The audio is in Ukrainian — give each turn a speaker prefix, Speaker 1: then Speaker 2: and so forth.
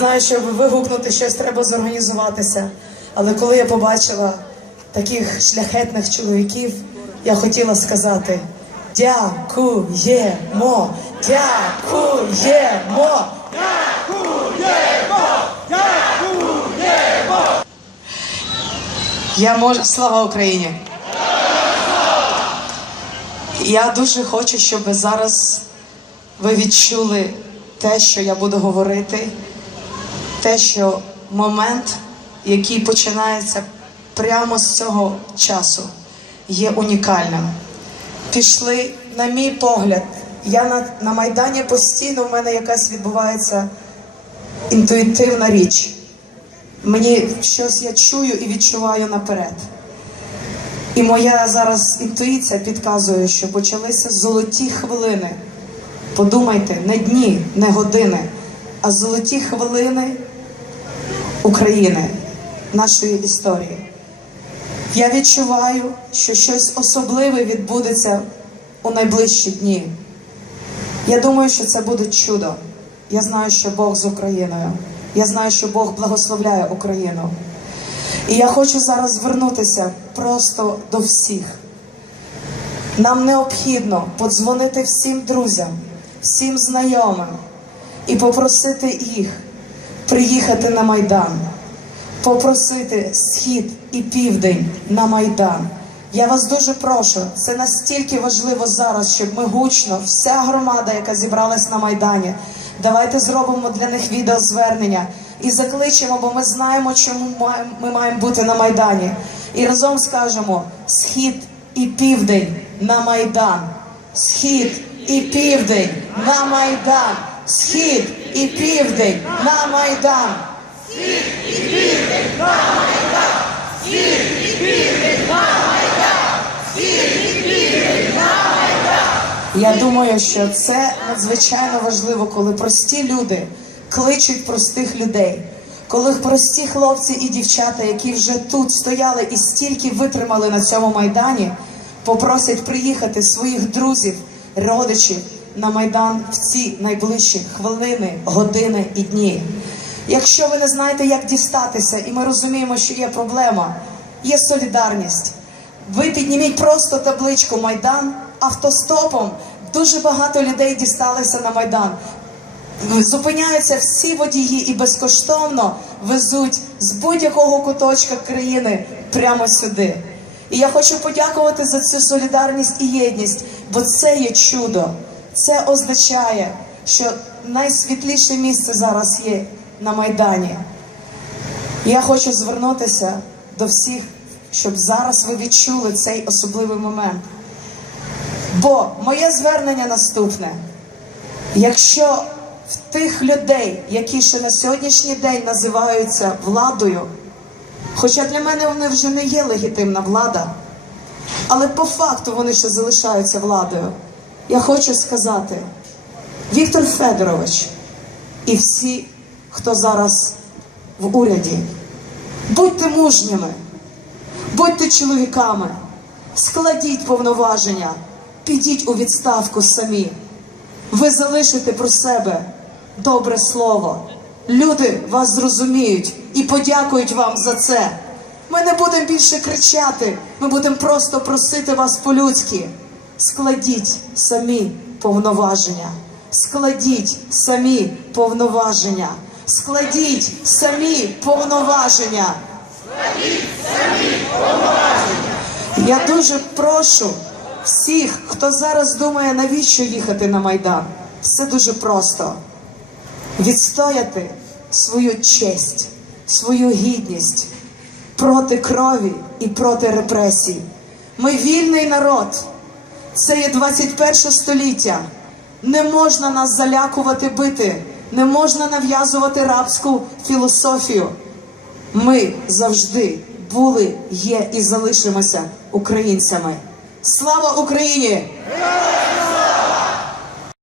Speaker 1: Знаю, щоб вигукнути щось треба зорганізуватися. Але коли я побачила таких шляхетних чоловіків, я хотіла сказати дякуємо, дякуємо. Я можу слава Україні. Я дуже хочу, щоб зараз ви відчули те, що я буду говорити, те, що момент, який починається прямо з цього часу, є унікальним. Пішли, на мій погляд, я на, на Майдані постійно в мене якась відбувається інтуїтивна річ. Мені щось я чую і відчуваю наперед. І моя зараз інтуїція підказує, що почалися золоті хвилини. Подумайте, не дні, не години, а золоті хвилини України, нашої історії. Я відчуваю, що щось особливе відбудеться у найближчі дні. Я думаю, що це буде чудо. Я знаю, що Бог з Україною. Я знаю, що Бог благословляє Україну. І я хочу зараз звернутися просто до всіх. Нам необхідно подзвонити всім друзям, всім знайомим і попросити їх приїхати на Майдан, попросити схід і південь на Майдан. Я вас дуже прошу, це настільки важливо зараз, щоб ми гучно, вся громада, яка зібралась на Майдані, давайте зробимо для них відеозвернення і закличемо, бо ми знаємо, чому ми маємо бути на Майдані. І разом скажемо схід і південь на Майдан. Схід і південь на Майдан. Схід і південь на Майдан.
Speaker 2: Вхід і південь на майдан! Вхід на майдан! Від південь на майдан.
Speaker 1: Я думаю, що це надзвичайно важливо, коли прості люди кличуть простих людей, коли прості хлопці і дівчата, які вже тут стояли і стільки витримали на цьому майдані, попросять приїхати своїх друзів, родичів на майдан в ці найближчі хвилини, години і дні. Якщо ви не знаєте, як дістатися, і ми розуміємо, що є проблема, є солідарність. Ви підніміть просто табличку Майдан автостопом. Дуже багато людей дісталися на Майдан. Зупиняються всі водії і безкоштовно везуть з будь-якого куточка країни прямо сюди. І я хочу подякувати за цю солідарність і єдність, бо це є чудо. Це означає, що найсвітліше місце зараз є на Майдані. Я хочу звернутися до всіх, щоб зараз ви відчули цей особливий момент. Бо моє звернення наступне: якщо в тих людей, які ще на сьогоднішній день називаються владою, хоча для мене вони вже не є легітимна влада, але по факту вони ще залишаються владою, я хочу сказати, Віктор Федорович і всі, хто зараз в уряді, будьте мужніми, будьте чоловіками, складіть повноваження, підіть у відставку самі. Ви залишите про себе добре слово. Люди вас зрозуміють і подякують вам за це. Ми не будемо більше кричати, ми будемо просто просити вас по-людськи. Складіть самі повноваження. Складіть самі повноваження. Складіть самі повноваження.
Speaker 2: Складіть самі повноваження.
Speaker 1: Я дуже прошу всіх, хто зараз думає, навіщо їхати на Майдан. Все дуже просто. Відстояти свою честь, свою гідність проти крові і проти репресій. Ми вільний народ. Це є 21 століття. Не можна нас залякувати бити, не можна нав'язувати рабську філософію. Ми завжди були, є і залишимося українцями. Слава Україні!